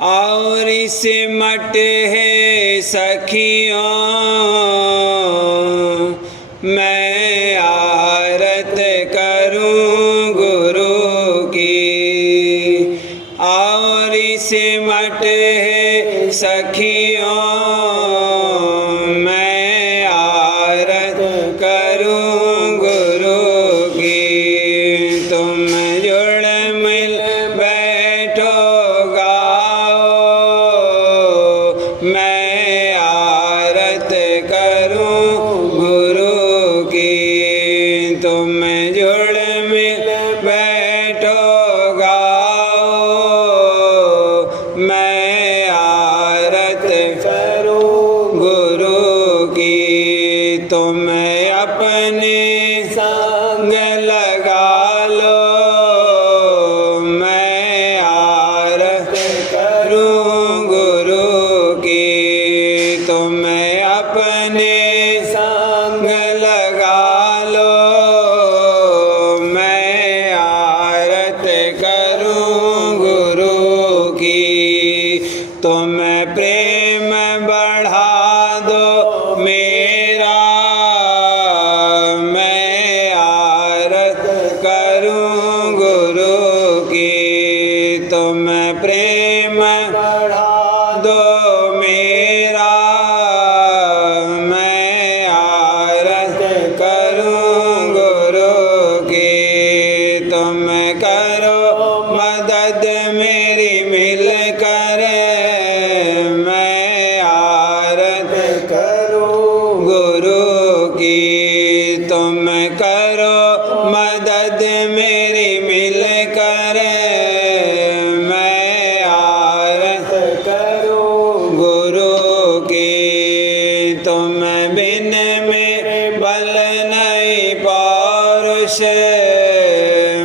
और सिमट है सखियों मैं आरत करूं गुरु की। और सिमट है सखियों मैं आरत करूं गुरु की। तुम जुड़ मिल बैठो गाओ मैं आरत करूं गुरु की। तुम जुड़ मिल बैठो गाओ मैं आरत करूं गुरु की। तुम अपने संग लगा लो मैं आरत करूं गुरु की। तुम अपने संग लगा लो मैं आरत करूं गुरु की। तुम प्रेम बढ़ा दो मेरा मैं आरत करूं गुरु की। तुम प्रेम बढ़ा दो मेरा मैं आरत करूं गुरु की। तुम करो मदद मेरी मिल कर मैं आरत करूं गुरु की। तुम करो मदद मेरी मिल कर मैं आरत करूं गुरु की। तुम बिन में बल नहीं पौरुष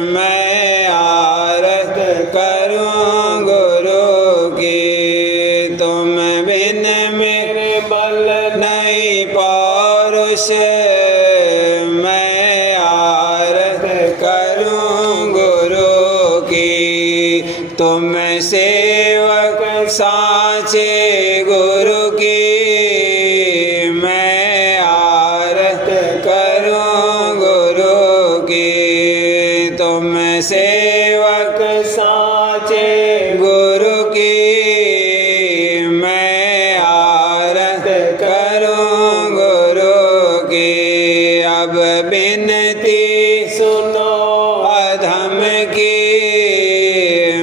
मैं आरत करूं गुरु की। तुम बिन मेरे बल नहीं पौरुष मैं आरत करूं गुरु की। तुम सेवक साचे गुरु की मैं आरत करूं गुरु की। तुम सेवक साचे गुरु की मैं आरत करूं गुरु की। अब बिनती सुनो अधम की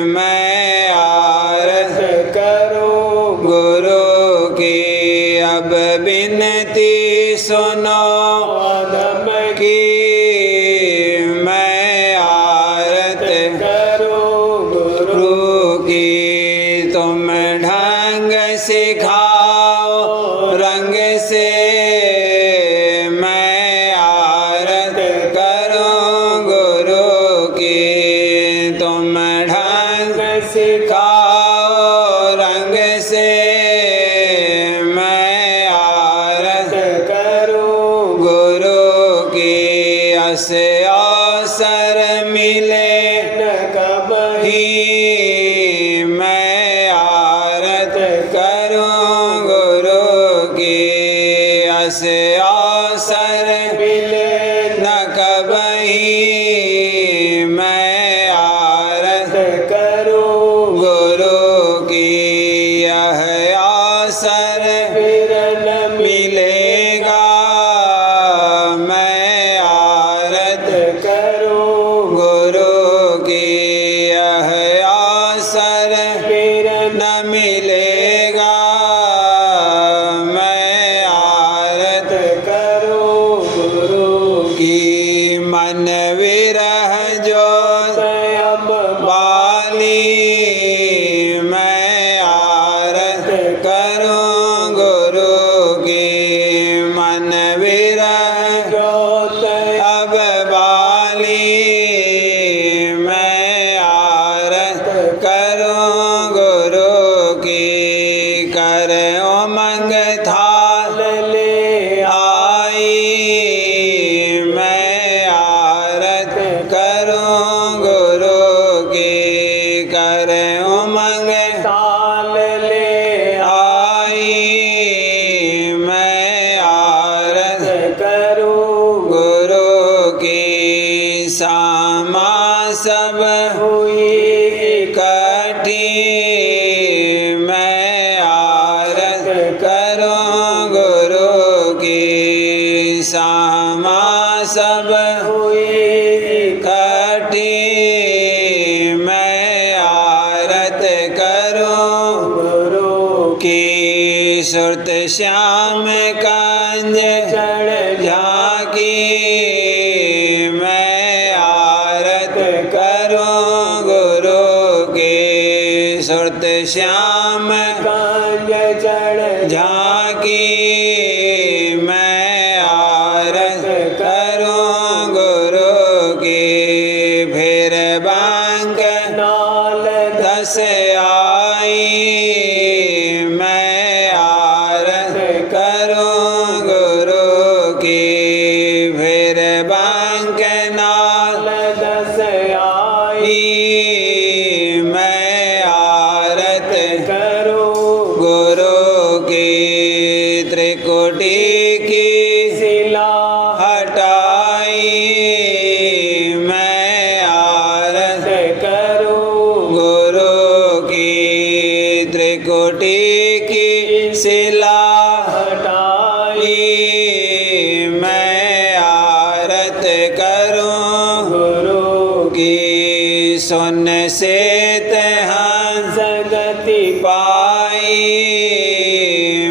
मैं आरत करूं गुरु की। अब बिनती सुनो अधम की मैं आरत करूं गुरु की। तुम ढंग सिखाओ रंग से मैं आरत करूं गुरु की। तुम ढंग सिखाओ रंग से मैं आरत करूं गुरु की। अस अवसर मिले न कबही मैं आरत करूं गुरु की। अस अवसर मिले न कबही मैं आरत करूं गुरु की। यह अवसर फिर न मिलेगा मैं आरत करूं गुरु की। यह अवसर फिर न मिलेगा मैं आरत करूं सामा सब हुए इकट्ठी, मैं आरत करूं गुरु की। सुरत श्याम कंज चढ़ झांकी, मैं आरत करूं गुरु की। सुरत श्याम कांज चढ़ झांकी, मैं आरत करूं गुरु की। फिर बांक नाल दस आई, मैं आरत करूं गुरु की। फिर बांक नाल दस आई मैं आरत करो गुरु की। त्रिकुटी की शिला हटाई, मैं आरत करो गुरु की। त्रिकुटी की शिला हटाई मैं आरत करूं गुरु की। सुन से हंस जगति पाई,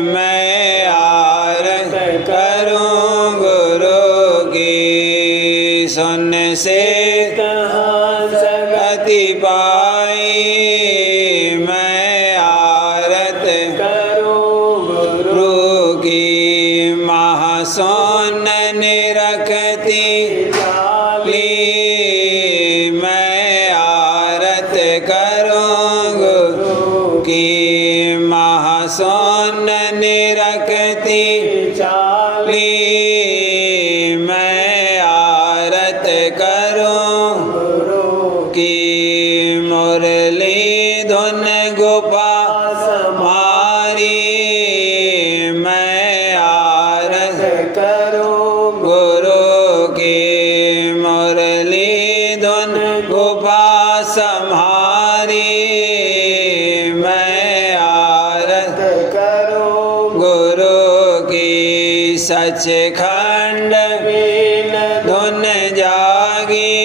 मैं आरत करूं गुरु की। सुन से कहाँ गति पाई, मैं आरत करो गुरु गुरु की। महासोन निरखती जाली मैं आरत करूं गुरु की। महासोन निरखती चाली मैं आरत करूं गुरु की। मुरली धुन गोपा मारी, मैं आरत करो गुरु की। मुरली धुन गोपा सम्हारी, मैं आरत करो गुरु की। सचखंड बिन धुन जागी,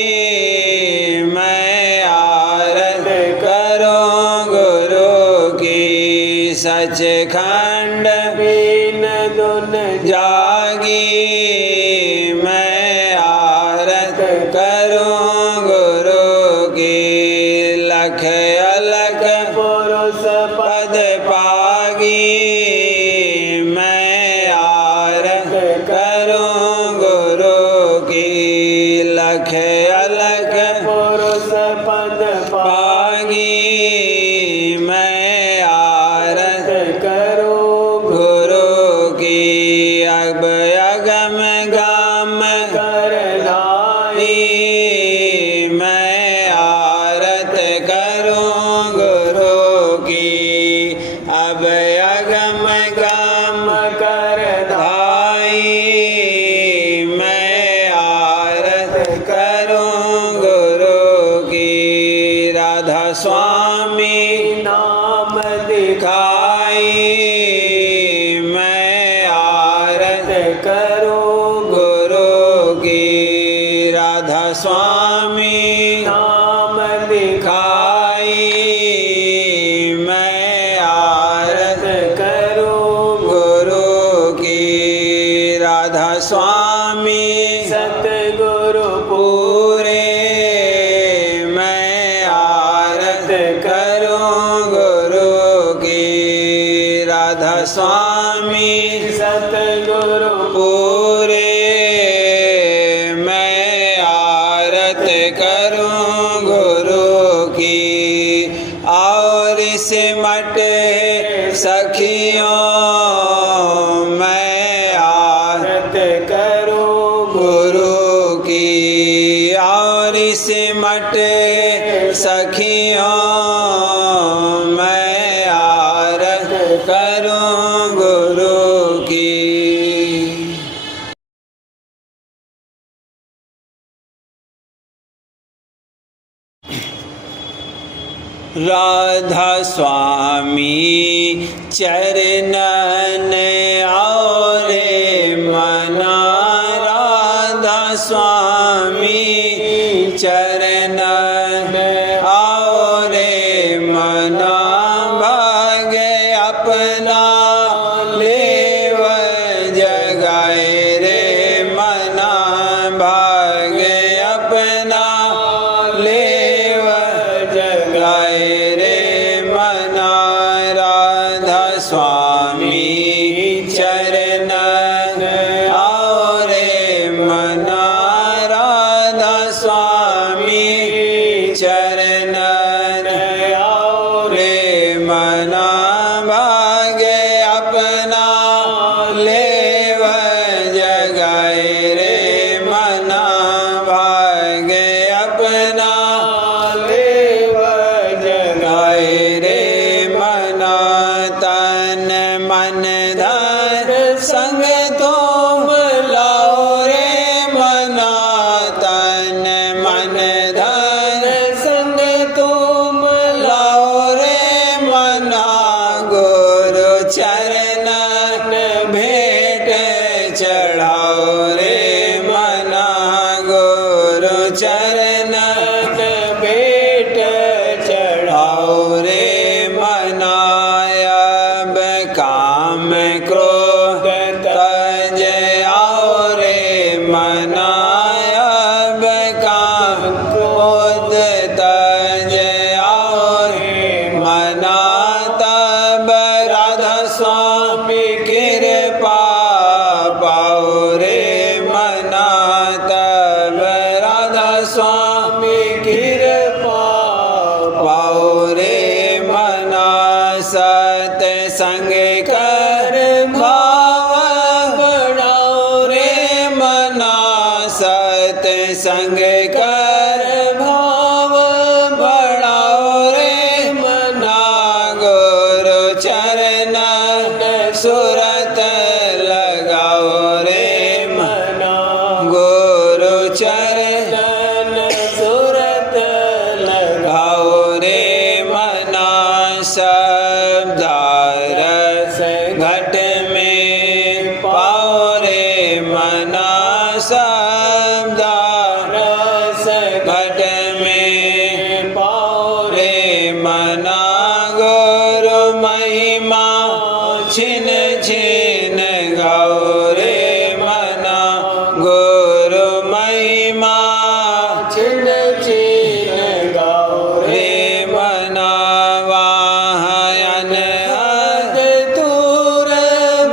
मैं आरत करूं गुरु की। सचखंड बिन दुन जागी, मैं आरत करूं गुरु की। लख अलख पुरुष पद पागी, मैं आरत करूं गुरु की। लख अलख पुरुष पद पागी, मैं आरत करो गुरु की। अब अगम गाम करनाई मैं आरत करूं गुरु की। अब अगम गाम करनाई मैं आरत करूं गुरु की। राधा स्वामी नाम दिखाई खाई, मैं आरत करो गुरु की। राधा स्वामी नाम दिखाई खाई, मैं आरत करो गुरु की। राधा स्वामी सतगुरु पूरे, मैं आरत करूं गुरु की। राधा स्वामी सतगुरु पूरे, मैं आरत करूं गुरु की। और सिमट सखियों, मैं आरत करो गुरु की। और सिमट सखियों, मैं आरत करूं गुरु की। राधा स्वामी चरणन और मना स्वामी चरण आओ रे मना भाग्य अपना लेव जगाए रे मना भाग्य अपना लेव जगाए रे मना राधा स्वामी चरण आओ रे मना राधा स्वामी चरण आओ रे मना भाग्य अपना लेव जगाए रे मना भाग्य अपना लेव जगाए रे मना तन मन धन संग तुम लाओ रे मना तन मन धन संग तुम लाओ रे मना गुरु चरण भेंट चढ़ाओ रे मना गुरु चरण भेंट चढ़ाओ रे मना अब काम क्रोध तज आओ रे मना अब काम क्रोध तज आओ रे मना तब राधा स्वामी कृपा पाओ रे मना तब राधा स्वामी कृपा पाओ रे मना सत संग कर भाव बढ़ाओ रे मना सत संग कर भाव बढ़ाओ रे मना गुरु चरण सुरत लगाओ रे मना गुरु चरण सुरत लगाओ रे मना शब्दारस घट में पाओ रे मना शब्दारस घट में पाओ रे मना गुरु महिमा छिन छिन गाओ रे मना गुरु महिमा छिन छिन गाओ रे मना वाहन हद दूर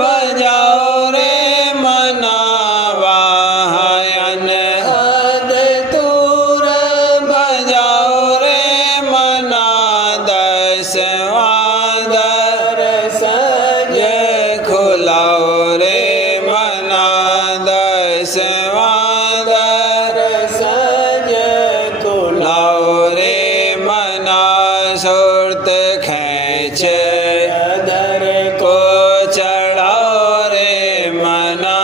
बजाओ रे मना वाहन हद दूर बजाओ रे मना दसवादर सज खुलाओ रे मना दसवादर सज खुलाओ रे मना सुरत खैच अधर को चढ़ाओ रे मना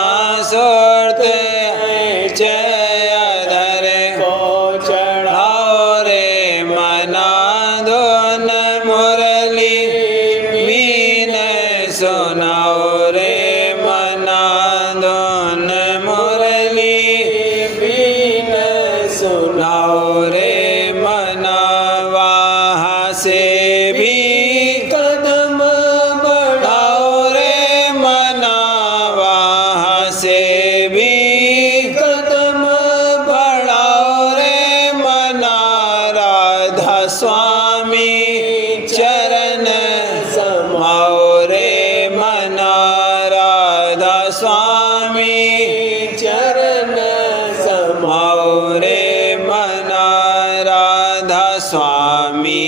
सुरत खैच अधर को चढ़ाओ रे मना धुन मुरली मीन सुनाओ रे मना धुन मुरली मीन सुनाओ रे मना वहाँ से भी कदम बढ़ाओ रे मना वहाँ से भी कदम बढ़ाओ रे मना राधा स्वामी चरण समाओ रे मना राधा स्वामी चरण समाओ रे मना राधा स्वामी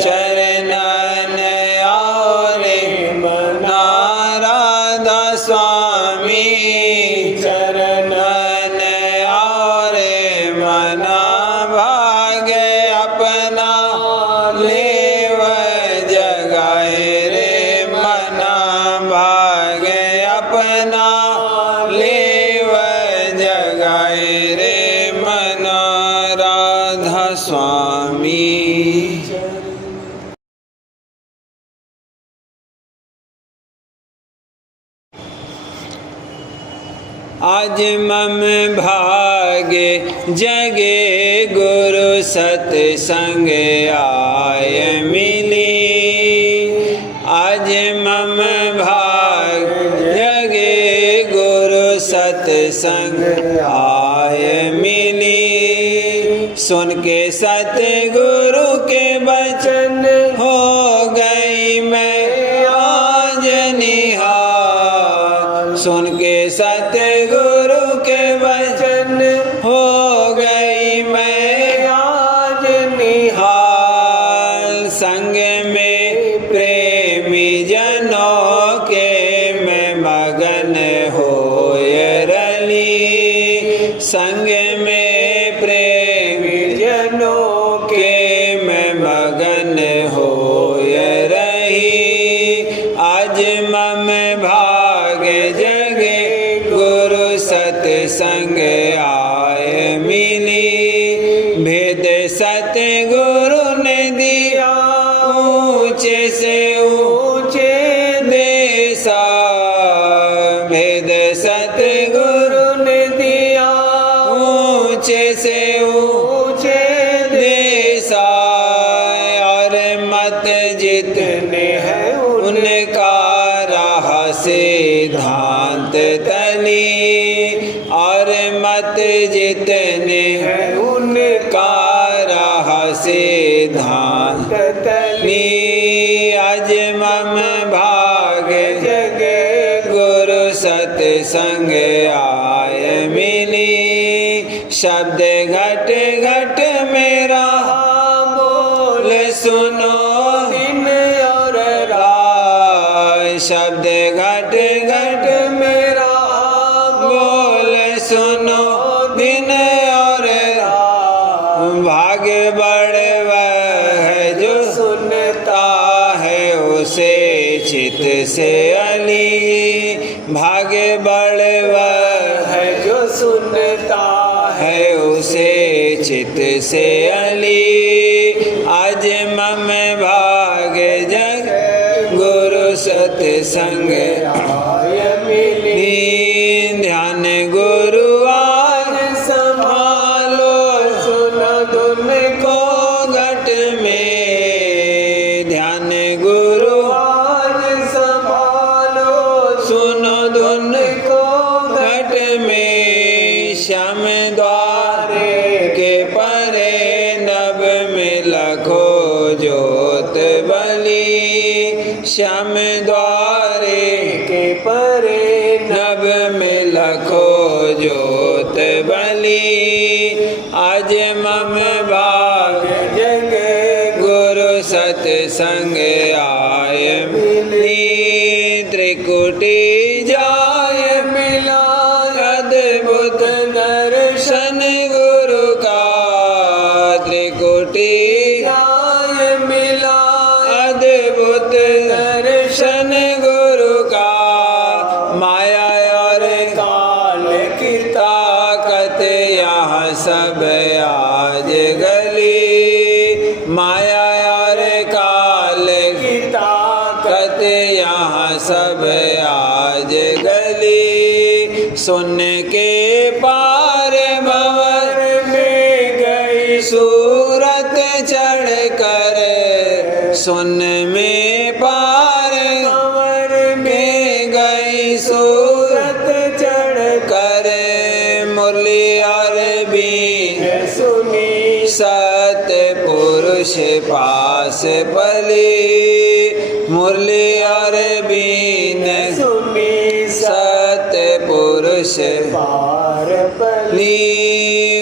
चरण आओ रे मना राधा स्वामी चरण आओ रे मना भाग्य अपना लेव जगाए रे मना भाग्य अपना लेव जगाए रे मना राधा स्वामी आज आज मम भाग्य जगे गुरु सत्संग आय मिली। आज मम भाग्य जगे गुरु सत्संग आय मिली। सुन के सतगुरु के वचन हो गई मैं आज निहाल। सुन के सतगुरु के वचन हो गई मैं आज निहाल। संग में प्रेमी जनों के मैं मगन होय रली। संग में प्रेमी जनों के मैं मगन होय रही। आज मम भाग जगे गुरु सत्संग आय मिली। भेद सतगुरु ने दिया ऊंचे से ऊंचे देसा। भेद सतगुरु ने दिया ऊंचे से ऊंचे देसा। और मत जितने हैं उनका राह सिद्धांत तली। और मत जितने हैं उनका राह सिद्धांत तली। आज मम भाग जगे गुरु सत्संग आय मिली। शब्द घट घट मेरा बोल सुनो दिन और रात। शब्द घट घट मेरा बोल सुनो दिन और रात। भाग्य बढ़ है जो सुनता है उसे चित से अली। भाग्य बढ़ है जो सुनता है उसे चित से अली। आज मम भाग जग गुरु सत्संग आय मिली। ध्यान गुरु आज संभालो सुनो धुन को घट में। ध्यान गुरु आज संभालो सुनो धुन को घट में। श्याम द्वारे के परे नभ में लखो ज्योत बली। श्याम द्वारे के परे नभ में लखो ज्योत बली। आज मम भाग जगे गुरु सत्संग आय मिली। त्रिकुटी जाय मिला अद्भुत दर्शन गुरु का। त्रिकुटी जाय मिला अद्भुत दर्शन गुरु का। माया और काल की ताकत यहाँ सब आज गली। माया और काल की ताकत यहाँ सब आज गली। सुन के पार भंवर में गई सूरत चढ़ कर। सुन में पार भंवर में गई सूरत चढ़ कर। मुरली और बीन सुनी सतपुरुष पास पली। मुरली और बीन सुनी सतपुरुष पार पली।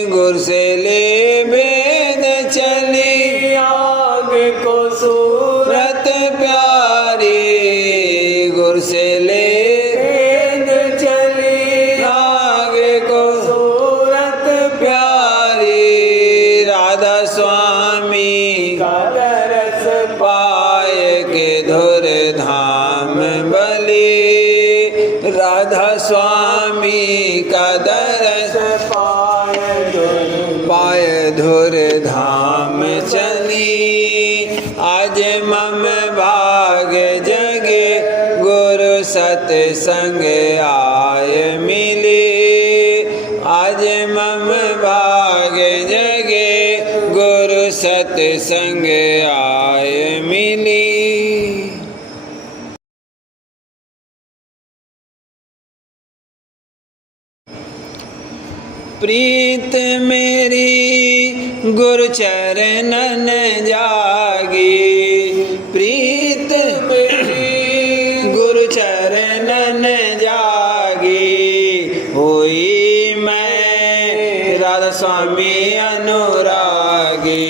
गुर से ले वेद चली आग को सूरत प्यारी। गुर से ले वेद चली आग को सूरत प्यारी। राधा स्वामी का दरस पाए के धुर धाम बली। राधा स्वामी का दरस पाए धुर धाम चली। आज मम भाग जगे गुरु सत्संग आय मिली। संग आय मिली। प्रीत मेरी गुरु चरणन जागी, प्रीत मेरी गुरु चरणन जागी। हुई मैं राधा स्वामी अनुरागी,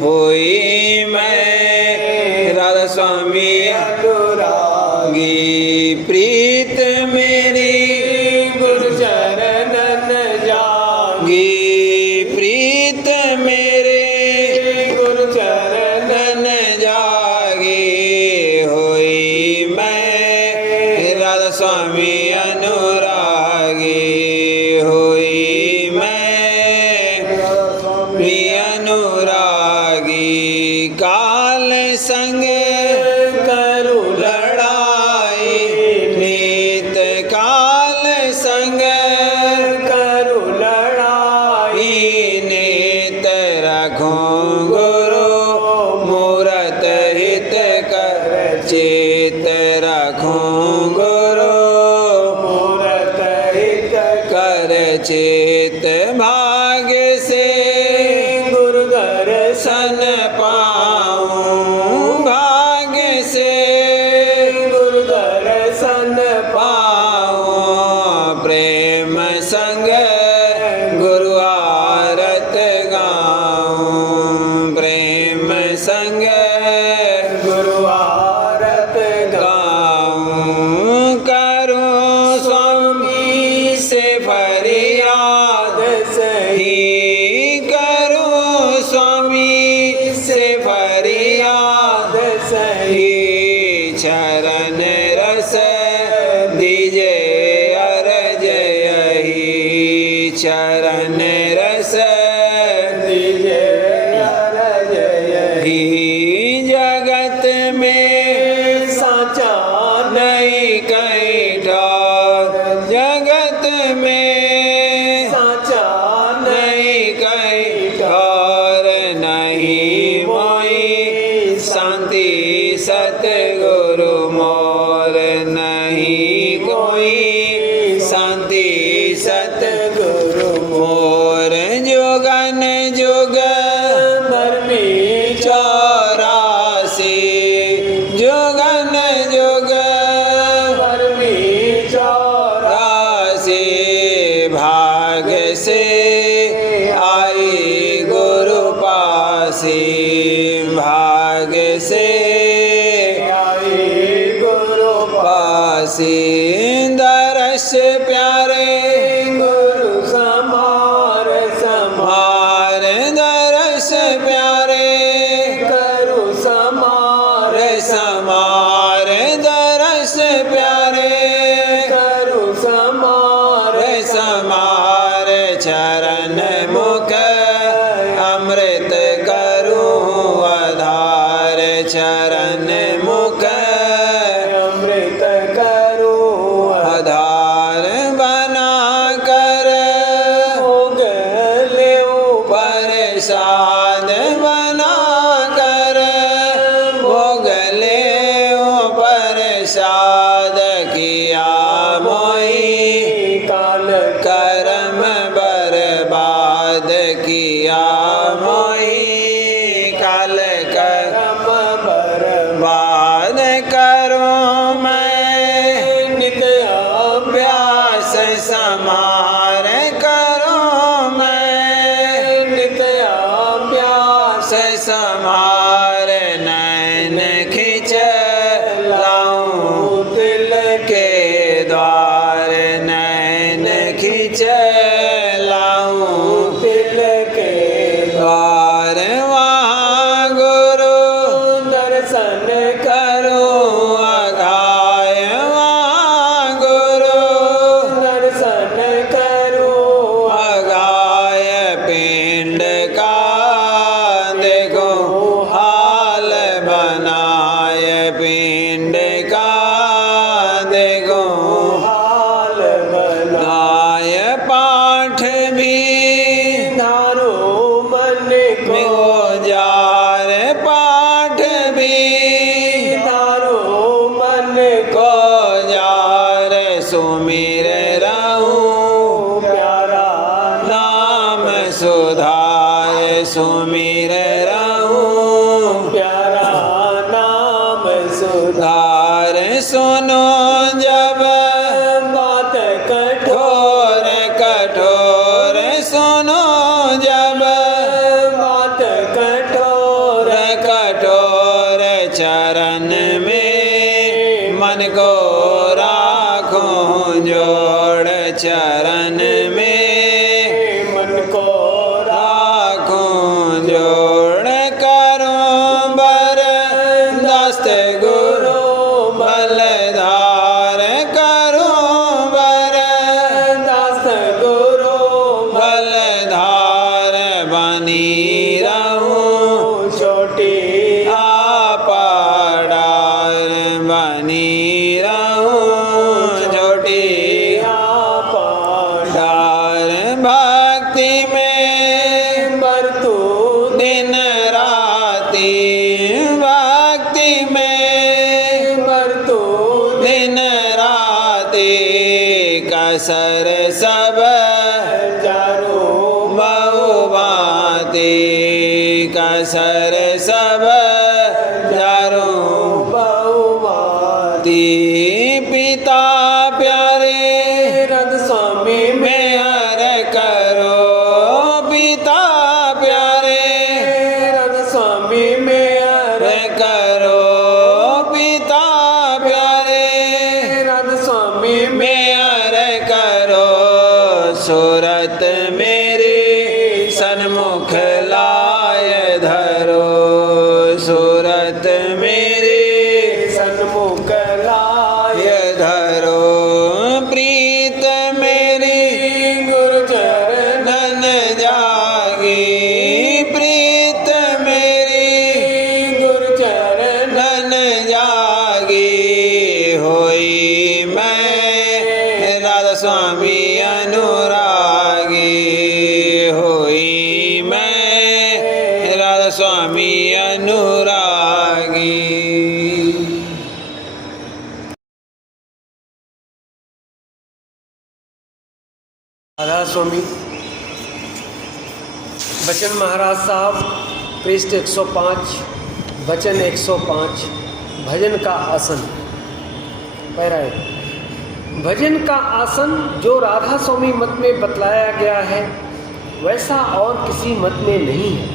हुई मैं राधा स्वामी अनुरागी। प्रीत मेरी गुरु चरणन जागी, प्रीत मेरे गुरु चरणन जागी। हुई मैं राधा स्वामी अनुरागी, हुई मैं स्वामी अनुरागी। काल संग करू लड़ाई नीत, काल संग करू लड़ाई नीत। रखूं गुरु मूरत हित कर चेत, रखूं गुरु मूरत हित कर चेत। भाग्य से गुरु दर्शन पाऊं, भाग्य से गुरु दर्शन पाऊं। प्रेम संग गुरु आरत गाऊं, प्रेम संग गुरु आरत गाऊं। करूं स्वामी से फरियाद सही, करूं स्वामी से फरियाद सही। चरण रस दीजे अरज यही, चरण रस दीजे अरज यही। जगत में साचा नहीं कहीं ठार, जगत में साचा नहीं कहीं ठार। नहीं मोई शांति सतगुरु मोर, नहीं कोई शांति सतगुरु मोर। जुगन जुग धर्मी 84, जुगन जुग धर्मी 84। भाग से आई गुरु पासी, भाग से आई गुरु पासी। दरस प्यारे गुरु समार समार, दरस प्यारे गुरु समार समार। दरस प्यारे गुरु समार समार। चरण मुख अमृत करूं आधार, चरण मुख अमृत करूं आधार। बना कर भोग लेऊं प्रसाद, बना कर भोग लेऊं प्रसाद। किया मोई काल कर्म बर्बाद, किया मोई काल कर्म बर्बाद। करूं मैं नित्य अभ्यास समार, करूं मैं नित्य अभ्यास समार। नैन खिंच लाऊं दिल के द्वार, नैन खिंच लाऊं दिल के द्वार। वहाँ गुरु दर्शन करूं अघाय, वहाँ गुरु दर्शन करूं अघाय। पिंड का देखो सुमिर रहूं प्यारा नाम सुधार सुनो जब बात कठोर कठोर सुनो जब बात कठोर कठोर चरण में मन को राखूं जोड़ चरण में मन को राखूं जोड़ करूं बरदास्त गुरु बलधार करूं दास गुरु बलधार बनी रहूं छोटी आपाडार बनी रहूं छोटी पाड़ डार भक्ति में बरतू दिन राती भक्ति में बरतू दिन राती कसर सब जारू बहुभांति कसर सब जारू बहुवादी पिता प्यारे रद स्वामी में मेहर करो पिता प्यारे रद स्वामी में करो पिता प्यारे रद स्वामी में मेहर करो सूरत मेरी सन्मुख लाय धरो सूरत मेरी सन्मुख लाय ये धरो प्रीत मेरी गुरु चरण नन जागी प्रीत मेरी गुरु चरण नन जागी होई मैं राधा स्वामी अनुरागी होई मैं राधा स्वामी अनुरागी। राधा स्वामी बचन महाराज साहब पृष्ठ 105 वचन 105 भजन का आसन पैरा एक। भजन का आसन जो राधा स्वामी मत में बतलाया गया है वैसा और किसी मत में नहीं है।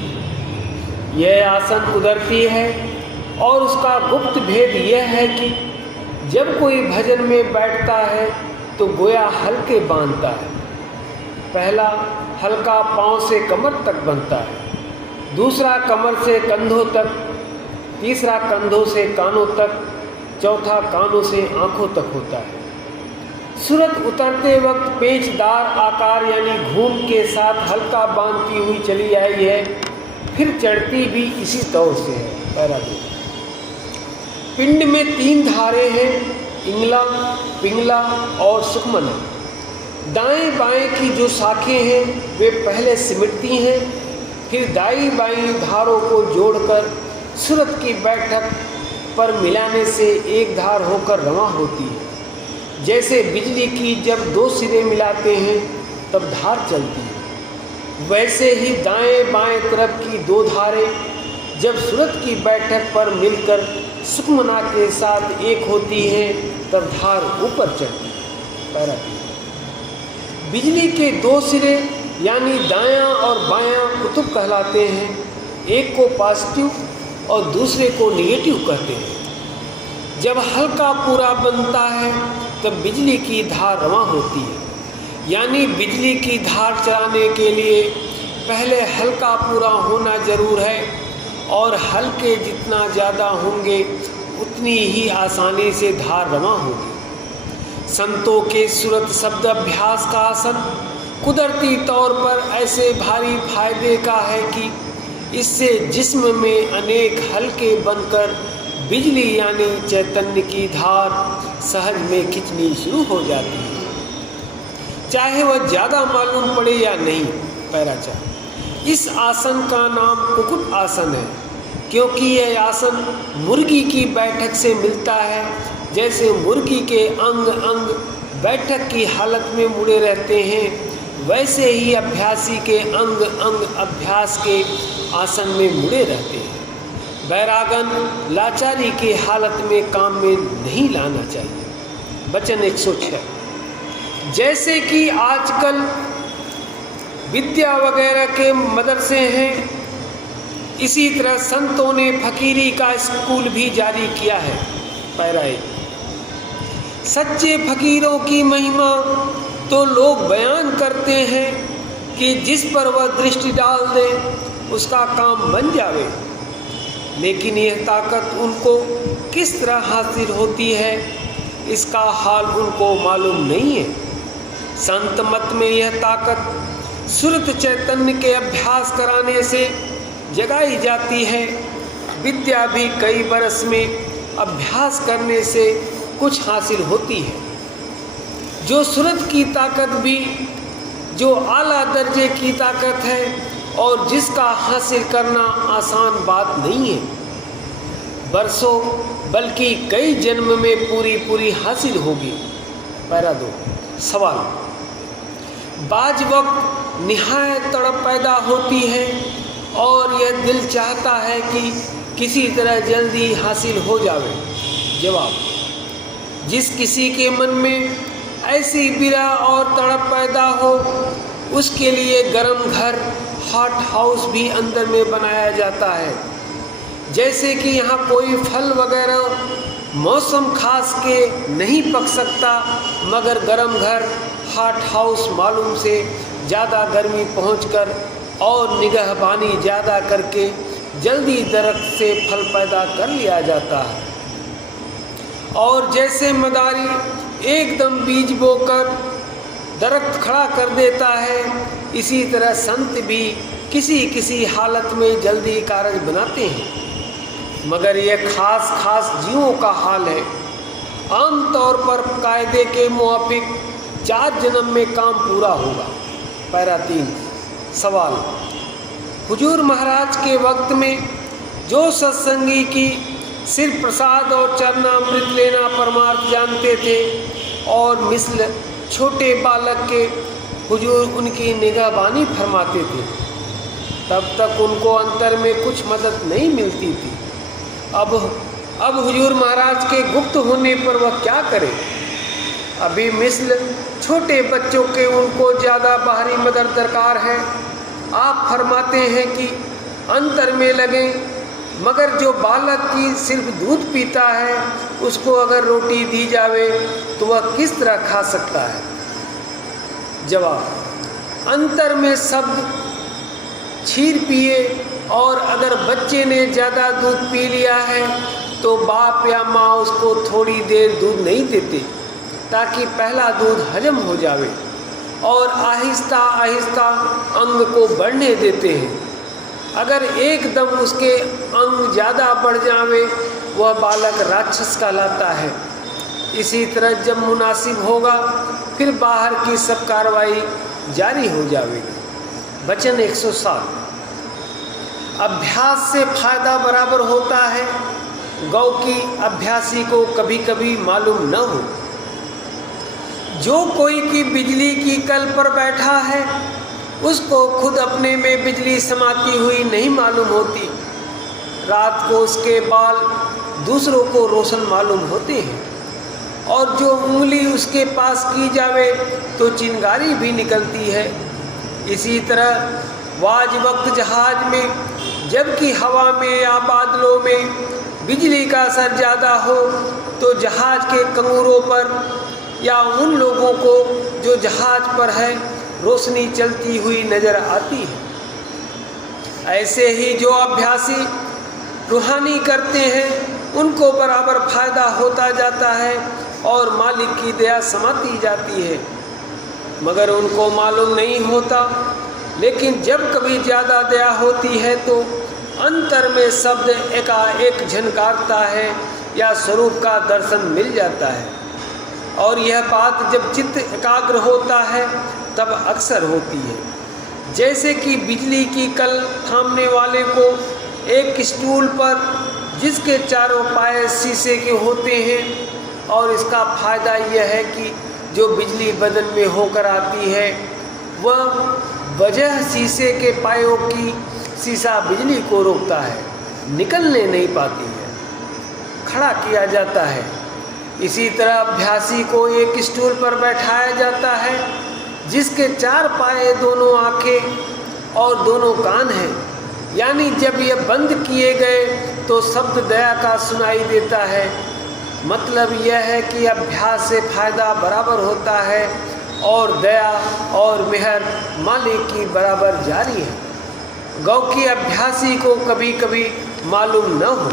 यह आसन कुदरती है और उसका गुप्त भेद यह है कि जब कोई भजन में बैठता है तो गोया हल्के बांधता है। पहला हल्का पांव से कमर तक बनता है, दूसरा कमर से कंधों तक, तीसरा कंधों से कानों तक, चौथा कानों से आंखों तक होता है। सूरत उतरते वक्त पेचदार आकार यानी घूम के साथ हल्का बांधती हुई चली आई है, फिर चढ़ती भी इसी तौर से है। पैरा दो। पिंड में 3 धारे हैं, इंगला, पिंगला और सुखमना। दाएं बाएं की जो शाखें हैं वे पहले सिमटती हैं, फिर दाई बाई धारों को जोड़कर सूरत की बैठक पर मिलाने से एक धार होकर रवां होती है। जैसे बिजली की जब 2 सिरे मिलाते हैं तब धार चलती है, वैसे ही दाएं बाएं तरफ की 2 धारें जब सूरत की बैठक पर मिलकर सुखमना के साथ एक होती हैं तब धार ऊपर चढ़ती है। पैरा बिजली के 2 सिरे यानी दायां और बायां कुतुब कहलाते हैं। एक को पॉजिटिव और दूसरे को नेगेटिव कहते हैं। जब हल्का पूरा बनता है तब बिजली की धार रवां होती है, यानी बिजली की धार चलाने के लिए पहले हल्का पूरा होना जरूर है और हल्के जितना ज़्यादा होंगे उतनी ही आसानी से धार रवां होगी। संतों के सूरत शब्द अभ्यास का आसन कुदरती तौर पर ऐसे भारी फायदे का है कि इससे जिस्म में अनेक हल्के बनकर बिजली यानी चैतन्य की धार सहज में खिंचनी शुरू हो जाती है, चाहे वह ज़्यादा मालूम पड़े या नहीं। पैरा 4। इस आसन का नाम कुकुट आसन है क्योंकि यह आसन मुर्गी की बैठक से मिलता है। जैसे मुर्गी के अंग अंग बैठक की हालत में मुड़े रहते हैं, वैसे ही अभ्यासी के अंग अंग अभ्यास के आसन में मुड़े रहते हैं। बैरागन लाचारी की हालत में काम में नहीं लाना चाहिए। वचन 106। जैसे कि आजकल विद्या वगैरह के मदरसे हैं, इसी तरह संतों ने फकीरी का स्कूल भी जारी किया है। पैरा 1। सच्चे फकीरों की महिमा तो लोग बयान करते हैं कि जिस पर वह दृष्टि डाल दे उसका काम बन जावे, लेकिन यह ताकत उनको किस तरह हासिल होती है इसका हाल उनको मालूम नहीं है। संत मत में यह ताकत सुरत चैतन्य के अभ्यास कराने से जगाई जाती है। विद्या भी कई बरस में अभ्यास करने से कुछ हासिल होती है। जो सुरत की ताकत भी जो आला दर्जे की ताकत है और जिसका हासिल करना आसान बात नहीं है, बरसों बल्कि कई जन्म में पूरी हासिल होगी। पैरा 2। सवाल। बाज वक्त निहायत तड़प पैदा होती है और यह दिल चाहता है कि किसी तरह जल्दी हासिल हो जावे। जवाब। जिस किसी के मन में ऐसी बिरह और तड़प पैदा हो उसके लिए गर्म घर हॉट हाउस भी अंदर में बनाया जाता है। जैसे कि यहाँ कोई फल वगैरह मौसम खास के नहीं पक सकता, मगर गर्म घर हॉट हाउस मालूम से ज़्यादा गर्मी पहुंचकर और निगहबानी ज़्यादा करके जल्दी दरख्त से फल पैदा कर लिया जाता है। और जैसे मदारी एकदम बीज बोकर दरख्त खड़ा कर देता है, इसी तरह संत भी किसी हालत में जल्दी कारज बनाते हैं। मगर यह खास जीवों का हाल है। आम तौर पर कायदे के मुआफिक 4 जन्म में काम पूरा होगा। पैरा 3। सवाल। हुजूर महाराज के वक्त में जो सत्संगी की सिर्फ प्रसाद और चरणामृत लेना परमार्थ जानते थे और मिसल छोटे बालक के हुजूर उनकी निगहबानी फरमाते थे, तब तक उनको अंतर में कुछ मदद नहीं मिलती थी। अब हुजूर महाराज के गुप्त होने पर वह क्या करे? अभी मिसल छोटे बच्चों के उनको ज़्यादा बाहरी मदद दरकार है। आप फरमाते हैं कि अंतर में लगें, मगर जो बालक की सिर्फ दूध पीता है उसको अगर रोटी दी जावे तो वह किस तरह खा सकता है? जवाब। अंतर में शब्द क्षीर पिए, और अगर बच्चे ने ज़्यादा दूध पी लिया है तो बाप या माँ उसको थोड़ी देर दूध नहीं देते ताकि पहला दूध हजम हो जावे, और आहिस्ता आहिस्ता अंग को बढ़ने देते हैं। अगर एकदम उसके अंग ज़्यादा बढ़ जावे वह बालक राक्षस कहलाता है। इसी तरह जब मुनासिब होगा फिर बाहर की सब कार्रवाई जारी हो जाएगी। वचन 107। अभ्यास से फायदा बराबर होता है, गौ की अभ्यासी को कभी कभी मालूम न हो। जो कोई की बिजली की कल पर बैठा है उसको खुद अपने में बिजली समाती हुई नहीं मालूम होती। रात को उसके बाल दूसरों को रोशन मालूम होते हैं, और जो उंगली उसके पास की जावे तो चिंगारी भी निकलती है। इसी तरह वाज वक्त जहाज में जबकि हवा में या बादलों में बिजली का असर ज़्यादा हो तो जहाज के कंगूरों पर या उन लोगों को जो जहाज पर है रोशनी चलती हुई नज़र आती है। ऐसे ही जो अभ्यासी रूहानी करते हैं उनको बराबर फायदा होता जाता है और मालिक की दया समाती जाती है, मगर उनको मालूम नहीं होता। लेकिन जब कभी ज़्यादा दया होती है तो अंतर में शब्द एकाएक झनकारता है या स्वरूप का दर्शन मिल जाता है, और यह बात जब चित्त एकाग्र होता है तब अक्सर होती है। जैसे कि बिजली की कल थामने वाले को एक स्टूल पर जिसके चारों पाए शीशे के होते हैं, और इसका फायदा यह है कि जो बिजली बदन में होकर आती है वह वजह शीशे के पायों की शीशा बिजली को रोकता है, निकलने नहीं पाती है, खड़ा किया जाता है। इसी तरह अभ्यासी को एक स्टूल पर बैठाया जाता है जिसके 4 पाए, दोनों आँखें और दोनों कान हैं। यानी जब ये बंद किए गए तो शब्द दया का सुनाई देता है। मतलब यह है कि अभ्यास से फायदा बराबर होता है और दया और मेहर मालिक की बराबर जारी है। गौ की अभ्यासी को कभी कभी मालूम न हो।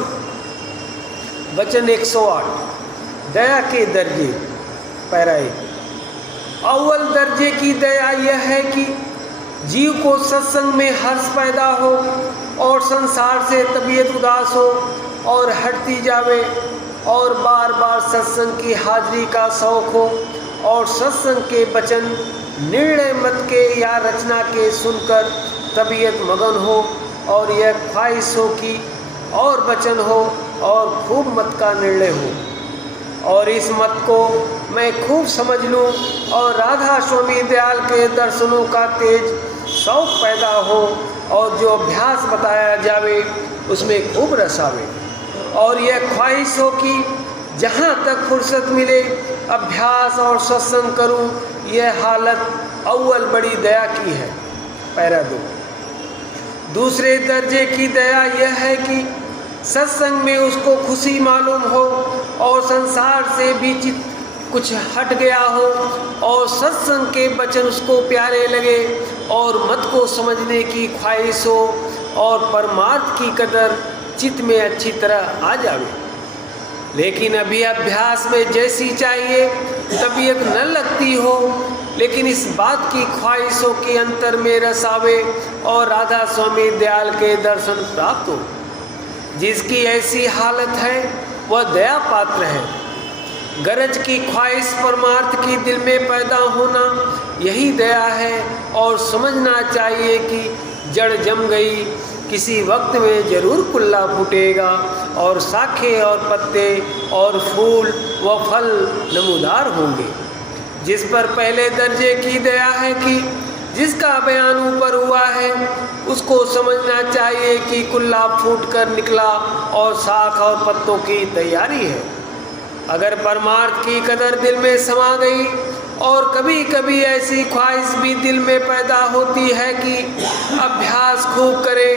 वचन 108 दया के दर्जे। पैरा 1। अव्वल दर्जे की दया यह है कि जीव को सत्संग में हर्ष पैदा हो और संसार से तबीयत उदास हो और हटती जावे और बार बार सत्संग की हाजिरी का शौक हो और सत्संग के वचन निर्णय मत के या रचना के सुनकर तबीयत मगन हो और यह ख्वाहिश हो कि और वचन हो और खूब मत का निर्णय हो और इस मत को मैं खूब समझ लूँ और राधा स्वामी दयाल के दर्शनों का तेज शौक पैदा हो और जो अभ्यास बताया जावे उसमें खूब रस आवे और यह ख्वाहिश हो कि जहाँ तक फुर्सत मिले अभ्यास और सत्संग करूँ। यह हालत अव्वल बड़ी दया की है। पैरा 2। दूसरे दर्जे की दया यह है कि सत्संग में उसको खुशी मालूम हो और संसार से भी चित कुछ हट गया हो और सत्संग के वचन उसको प्यारे लगे और मत को समझने की ख्वाहिश हो और परमार्थ की कदर चित्त में अच्छी तरह आ जावे। लेकिन अभी अभ्यास में जैसी चाहिए तबीयत न लगती हो, लेकिन इस बात की ख्वाहिशों के अंतर में रस आवे और राधा स्वामी दयाल के दर्शन प्राप्त हो। जिसकी ऐसी हालत है वह दया पात्र है। गरज की ख्वाहिश परमार्थ की दिल में पैदा होना यही दया है और समझना चाहिए कि जड़ जम गई, किसी वक्त में जरूर कुल्ला फूटेगा और शाखें और पत्ते और फूल व फल नमूदार होंगे। जिस पर पहले दर्जे की दया है कि जिसका बयान ऊपर हुआ है उसको समझना चाहिए कि कुल्ला फूट कर निकला और शाख और पत्तों की तैयारी है। अगर परमार्थ की कदर दिल में समा गई और कभी कभी ऐसी ख्वाहिश भी दिल में पैदा होती है कि अभ्यास खूब करे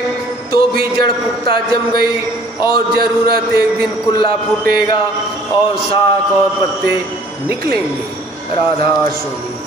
तो भी जड़ पुख्ता जम गई और ज़रूरत एक दिन कुल्ला फूटेगा और शाख और पत्ते निकलेंगे। राधा स्वामी।